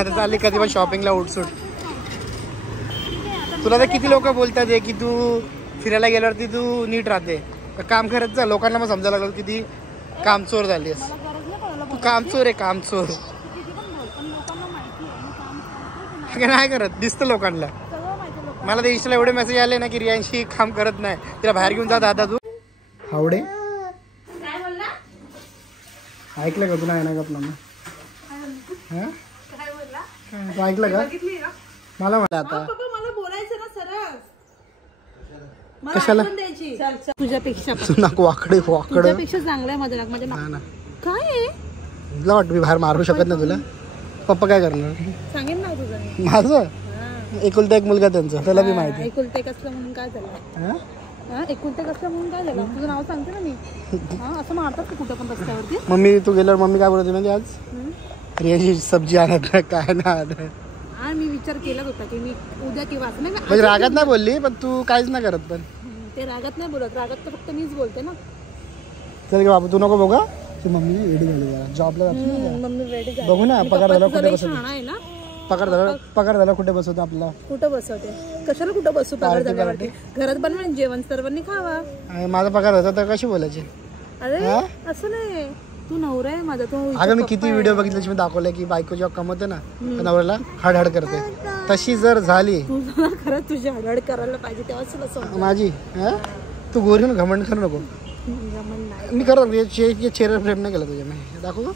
आता चालली कधी पण शॉपिंगला उठसूट. तुला तर किती लोक बोलतात की तू फिरायला गेल्यावरती तू नीट राहते. काम करत जा. लोकांना मग समजायला लागलं किती कामचोर झालीस तू. कामचोर आहे कामचोर. नाही करत दिसतं लोकांना. मला तर इंस्टाला एवढे मेसेज आले ना की रियांशी काम करत नाही, तिला बाहेर घेऊन जा दादा तू. हावडे ऐकलं का तुला? आहे ना का आपला तू ऐकलं का? मला म्हणा आता मला बोलायचं ना सरळ. कशाला तुझ्यापेक्षा वाकडे वाकड तुझ्यापेक्षा चांगलं आहे माझं म्हणजे काय आहे. तुला वाटतं मी बाहेर मारू शकत नाही तुला? पप्पा काय करणार? सांगेन ना तुझं. माझं एकुलता एक मुलगा त्यांचा, त्याला बी माहिती. एकुलते कसलं म्हणून काय झालं? एकुलते कसलं म्हणून काय झालं? तुझं नाव सांगते ना मी. असं मारतात का कुठं पण रस्त्यावरती? मम्मी तू गेल्यावर मम्मी काय बोलते म्हणजे आज रियाची सब्जी आणत नाही काय नाही आणत. मी विचार केलाच होता की मी उद्या किंवा म्हणजे रागात नाही बोलली पण तू काहीच नाही करत. पण ते रागात नाही बोलत, रागात तर फक्त मीच बोलते ना. चल बाबू तू नको बघा की मम्मी रेडी झाली जरा जॉबला मम्मी रेडी झाली. बघू ना पगार झाला कुठे बसवतो. आहे ना पगार झाला कुठे बसवतो आपल्याला? कुठं बसवते? कशाला कुठं बसू? पगार झाल्यावरती घरात बनवा जेवण सर्वांनी खावा. माझा पगार होता तर कशी बोलायची? अरे असं नाही, तू नवरा आहे माझा. तू अगं मी किती व्हिडिओ बघितले मी दाखवले की बायको जेव्हा कमवते ना तर नवऱ्याला हडहड करते. तशी जर झाली तुला खरंच तुझी हडहड करायला पाहिजे तेव्हाच तुला समजेल. माझी तू गोरीनं घमंड करू नको. मी करत चेहरा प्रेम नाही केला तुझ्या. मी दाखवू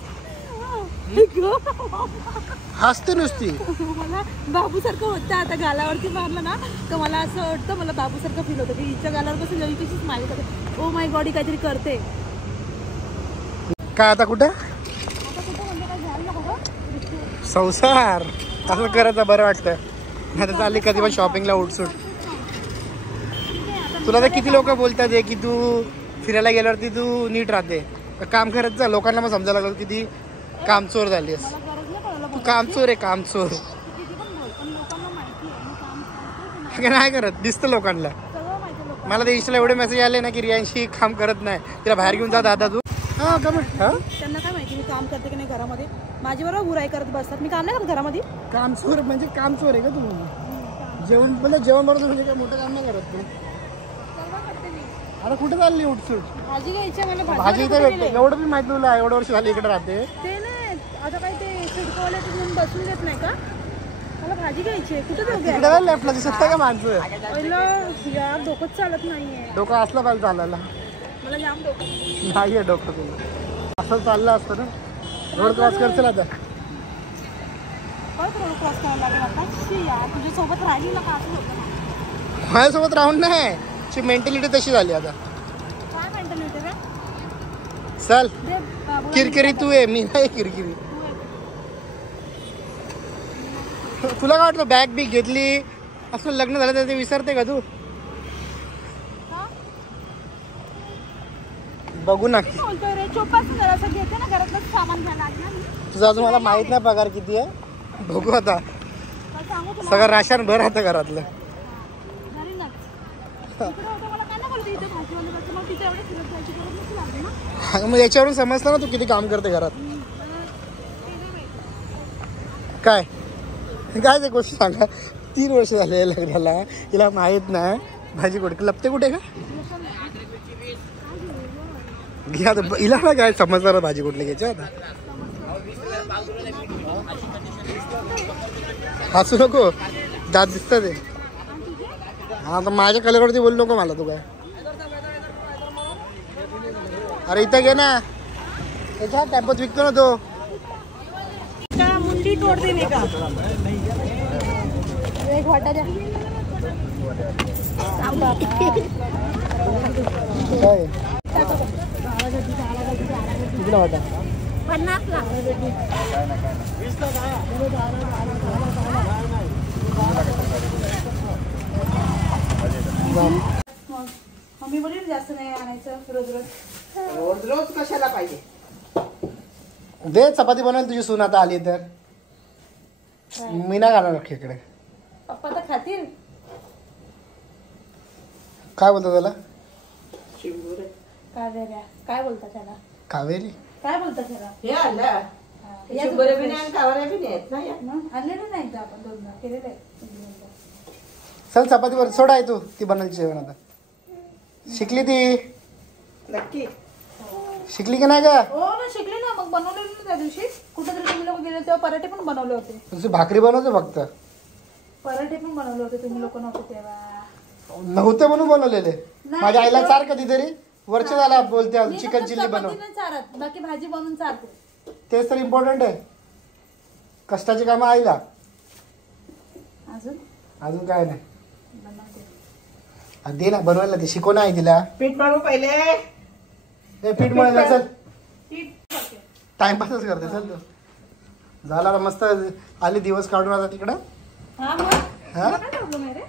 हसते नुसती. मला बाबू सारखं होतं आता गालावरती मारलं ना तर मला असं वाटतं, मला बाबू सारखं फील होतं की हिच्या गालावर बसून कशी स्माइल करते. ओ माय गॉड ही काहीतरी करते. काय आता कुठे संसार असं करायचं बरं वाटतं. आता चालली कधी पण शॉपिंगला उठसूट. तुला तर किती लोक बोलतात की तू फिरायला गेल्यावरती तू नीट राहते. काम करत जा. लोकांना मग समजायला लागलं किती कामचोर झालीस तू. कामचोर आहे कामचोर. नाही करत दिसतं लोकांना. मला तर इंस्टाला एवढे मेसेज आले ना की रियांशी काम करत नाही, तिला बाहेर घेऊन जा दादा तू. त्यांना काय माहिती मी काम करते की नाही घरामध्ये. माझी बरोबर बुराई करत बसतात. मी काम नाही करत घरामध्ये. कामचोर म्हणजे कामचोर आहे का तू? जेवण म्हणजे जेवण बरोबर म्हणजे काय मोठं काम नाही करत तू. अरे कुठे चालली उठसूट? भाजी घ्यायची मला. भाजी इथे भेटते एवढं बी माहिती तुला? एवढं वर्ष झाली इकडे राहते. ते नाही आता काय ते सिडकोवाले तिथून बसून घेत नाही का? मला भाजी घ्यायची आहे. कुठे जाऊ? तिकडे लेफ्टला दिसत काय का माणसं? पहिलं यार डोकंच चालत नाहीये. डोकं असलं पाहिजे चालायला. मला जाम डोकं नाही आहे डोकं तुला. असं चाललं असतं ना. रोड क्रॉस करशील आता. काय रोड क्रॉस करायला लागेल आता? यार तुझ्यासोबत राहिली ना का असं होतं? माझ्यासोबत राहून नाही, ची मेंटॅलिटी तशी झाली आता. काय मेंटॅलिटी रे? चल किरकिरी तू आहे, मी नाही किरकिरी. तुला काय वाटतं बॅग बी घेतली असं लग्न झालं तर ते विसरते का तू? बघू ना. बोलतोय रे चोपास जरासं घेते ना घरातलं सामान घ्यायला लागलं. तुझा अजून मला माहित नाही पगार किती आहे. बघू आता. सांगू तुला सगळं राशन भर आता घरातलं. घरी ना मला काय नाही बोलते. इथे भाजीवाले बसते मग तिथे एवढे फिरत जायची गरज नसती लागली ना. मग याच्यावरून समजलं ना तू किती काम करते घरात. काय काय ते गोष्ट सांगा. 3 वर्ष झाले लग्नाला, तिला माहित नाही भाजी कुठे लपते कुठे का घ्या. हिला ना काय समजणार भाजी कुठली घ्यायची. आता हसू नको, दात दिसतं ते. हा तर माझ्या कलेवरती बोलू नको मला. तू काय अरे इथं घे ना, त्याच्या टॅम्पोत विकतो ना तो. मुंडी तोड देणे का? एक वाटा द्या. काय कितीला वाटा? 50 ला. मम्मी बोलली जास्त नाही आणायचं रोज रोज. रोज रोज कशाला पाहिजे? दे चपाती बनवायला तुझी सून आता आली तर. मी नाही खाणार इकडे. पप्पा तर खातील. काय बोलतो त्याला? कावेऱ्या काय बोलतात त्याला? कावेरी काय बोलतात त्याला? हे आलं शुभरे बी नाही आणि कावरे बी नाही आहेत ना या. आणलेलं नाही का आपण दोनदा केलेलं आहे. चल चपातीवर सोडा आहे तू ती बनवायची जेवण आता. शिकली ती नक्की शिकली की नाही का? हो ना शिकले ना मग बनवलेलं ना त्या दिवशी कुठेतरी तुम्ही लोक गेले तेव्हा पराठे पण बनवले होते. तुझी भाकरी बनवते फक्त पराठे पण बनवले होते तुम्ही लोक नव्हते तेव्हा. नव्हते म्हणून बनवलेले. नाही, माझ्या आईला चार कधीतरी वर्ष झाला बोलते मी चिकन फक्त चिल्ली बनव. चपाती नाही चारत बाकी भाजी बनवून चारते. तेच तर इम्पॉर्टंट आहे. कष्टाची कामं आईला. अजून अजून काय नाही. बनवते. दे ना बनवायला ते शिकव ना आई तिला. पीठ मारू पहिले. ते पीठ मळायला चल. पीठ करते. टाइमपासच करते चल तू. झाला ना मस्त आली दिवस काढून आता तिकडं. हा मग हा? तुला काय प्रॉब्लेम आहे रे?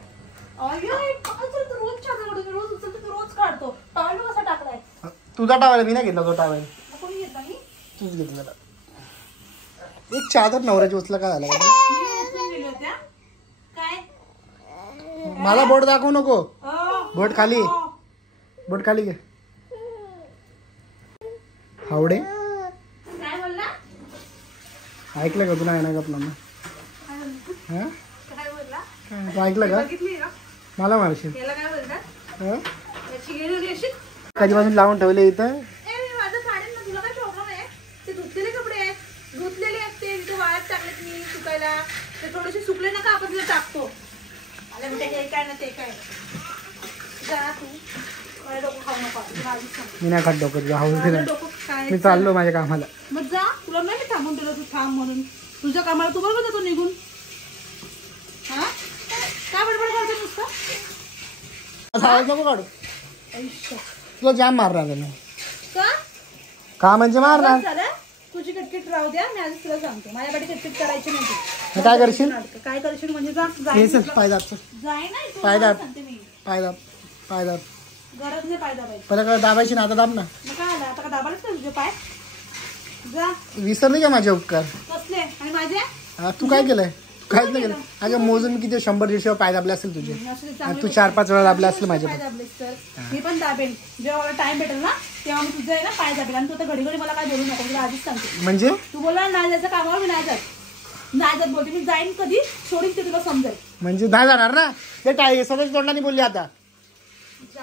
अय्यो, एक काय चालतं, रोज चादर काढतो मी, रोज उचलतो, तू रोज काढतो. टॉवेल कसा टाकलाय? तुझा टावेल मी नाही घेतला तो टावेल. कोणी घेतला मी? तूच घेतलेला. एक चादर नवऱ्याची उचला काय झाला का? मी उचलून गेले होत्या. काय? मला बोट दाखवू नको. अहो, बोट खाली. बोट खाली घे. हावडे काय बोलला? ऐकलं का तुला नाही गपला ना? हा? काय बोलला? तू ऐकलं का? बघितली का? मला मारशील. याला काय बोलतात? हा? याची गेली होती अशी? कधीपासून लावून ठेवले इथं. माझं साड्या ना, तुला काय प्रॉब्लेम आहे? ते धुतलेले कपडे आहेत, धुतलेले आहेत ते, तिथे वाळत टाकलेत मी सुकायला. ते थोडेसे सुकले ना का आपण तिथे टाकतो. मला म्हणते हे काय ना ते काय. जा तू. मला डोकं खाऊ नको. तुला आधीच सांगते. मी नाही खात डोकं तुझं हाऊस माझं नाही. डोकं काय. मी चाललो माझ्या कामाला. मग जा. तुला नाही मी थांबून दिलं तू थांब म्हणून. तुझ्या कामाला तू बरोबर जातो निघून. हा काय बडबड करते नुसतं? असं आवाज नको काढू. आयुष्य. तुला जाम मारणार आहे मी. का? का म्हणजे मारणार. बस झालं? तुझी किटकिट राहू द्या. मी आधीच तुला सांगतो माझ्याकडे किटकिट करायची नाही तू. मग काय करशील? काय करशील म्हणजे जा. हे चल पायदाब चल. जाय नाही तू. पायदाब. सांगते मी. पायदाब पायदाब. गरज नाही पाय दाबायची. पहिला काय दाबायची ना आता दाब ना. मग काय आलं आता का दाबायलाच नाही तुझे पाय. जा. विसरले का माझे उपकार. कसले आणि माझे हा, तू काय केलंय? तू काहीच नाही केलं. अगं मोजून मी किती 100-150 पाय दाबले असेल तुझे. आणि तू 4-5 वेळा दाबले असले माझे पाय पण. दाबलेस तर मी पण दाबेन. जेव्हा मला टाइम भेटेल ना तेव्हा मी तुझं आहे ना पाय दाबेल. आणि तू आता घडी घडी मला काय बोलू नको. तुला आधीच सांगते. म्हणजे तू बोला नाही जायचं कामावर मी नाही जात. नाही जात बोलते मी. जाईन कधी सोडीन ते तुला समजेल. म्हणजे नाही जाणार ना. ते काय स्वतःच तोंडाने बोलली आता.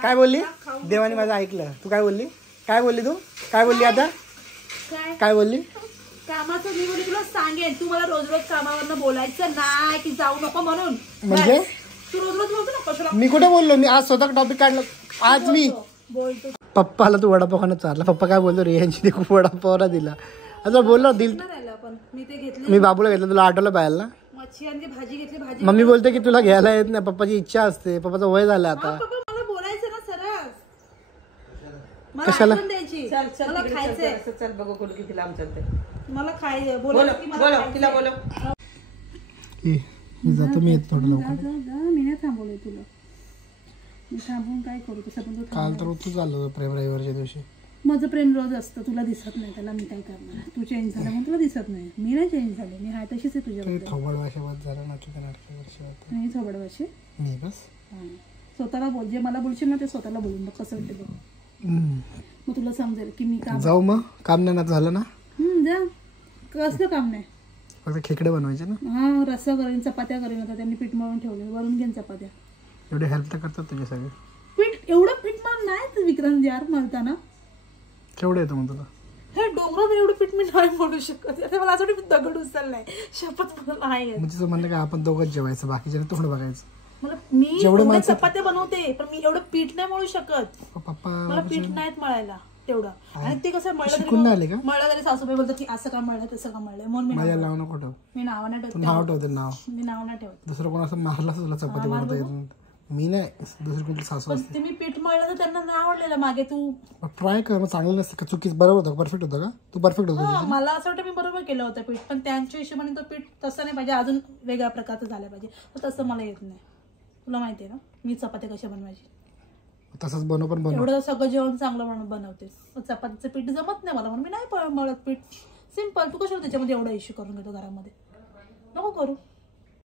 काय बोलली? देवाने माझं ऐकलं. तू काय बोलली? काय बोलली तू? काय बोलली आता? काय काय बोलली? कामाचं मी बोलली तुला सांगेन. तू मला रोज रोज कामावरनं बोलायचं नाही की जाऊ नको म्हणून. म्हणजे? बस. तू रोज रोज बोलतो ना कशाला मी कुठे बोललो? मी आज स्वतः टॉपिक काढलं. आज मी बोलतो. पप्पाला तू वडापाव खाणं चालला. पप्पा काय बोललो रे यांची खूप वडापावला दिला. आता बोललो दिल. पण मी ते घेतले. मी बाबूला घेतलं. तुला आठवलं पाहिजे ना. मच्छी आणि ती भाजी घेतली. भाजी मम्मी बोलते की तुला घ्यायला येत नाही. पप्पाची इच्छा असते. पप्पाचं वय झालं आता. पप्पा मला बोलायचं ना सरळ. मला कशाला? आठवण द्यायची. चल चल मला तिकडे चल, खायचंय. असं चल बघू कोण किती लांब चालते. मला खाय बोलो बोलायचं की मला बोलो खायचंय. तिला बोलो. मी जातो. मी येतो थोडं लवकर. जा, जा, मी नाही थांबवलंय तुला. मी थांबून काय करू तसं पण तू काल तर तू चाललो होतो प्रेम रविवारच्या दिवशी. माझं प्रेम रोज असतं. तुला दिसत नाही. त्याला मी काय करणार. तू चेंज झाला म्हणून तुला दिसत नाही. मी नाही चेंज झाले. मी हाय तशीच आहे तुझ्याबद्दल. थोबड भाषेबाद झाला ना तुझ्या नाटकावर. नाही थोबडवाशी. मी बस स्वतःला बोल. जे मला बोलशील ना ते स्वतःला बोलून बघ कसं वाटतं बघ. मग तुला समजेल की मी काम. जाऊ मग. काम नाही ना झालं ना. जा. कसलं काम नाही. फक्त खेकडे बनवायचे ना. हा रस्सा करेन चपात्या करेन. आता त्यांनी पीठ मळून ठेवले. वरून घेईन चपात्या. एवढे हेल्प तर करतात तुझे सगळे. पीठ एवढं पीठ मळ नाही विक्रांत यार मळताना. केवढं येतं मग तुला? हे डोंगरावर एवढं पीठ मी नाही म्हणू शकत. आता मला असं वाटतं दगड उचललाय. शपथ मला नाही येत. म्हणजे तुझं म्हणणं काय आपण दोघंच जेवायचं बाकीच्या तोंड बघायचं. मला मी जेवढं एवढ्या माणसं- चपात्या बनवते पण मी एवढं पीठ नाही मळू शकत. पप्पा मला पीठ नाहीत मळायला तेवढं. आणि ते कसं शिकून नाही आले का? मळलं तरी सासूबाई बोलतात की असं का मळलं तसं का मळलंय म्हणून मी माझ्या नाही नाव नको ठेव. मी नाव नाही तू ठेवते. नाव ठेवते नाव. मी नाव नाही ठेवत. दुसरं कोण असं मारलं असं तुला चपाती बनवता येत नाही. मी नाही. दुसरी कुठली सासू पण असते. ते मी पीठ मळलं तर त्यांना नाही आवडलेलं मागे. तू ट्राय कर. मग चांगलं नसतं का? चुकीच बरोबर होतं. परफेक्ट होतं का? तू परफेक्ट होतं. हा, मला असं वाटतं मी बरोबर केलं होतं पीठ. पण त्यांच्या हिशोबाने तो पीठ तसं नाही पाहिजे. अजून वेगळ्या प्रकारचं झालं पाहिजे. तर तसं मला येत नाही. तुला माहिती आहे ना मी चपात्या कशा बनवायची. तसंच बनव पण बनव. एवढं सगळं जेवण चांगलं म्हणून बनवतेस. चपातीचं पीठ जमत नाही मला म्हणून मी नाही मळत पीठ. सिंपल. तू कशाला त्याच्यामध्ये एवढा इश्यू करून घेतो घरामध्ये. नको करू.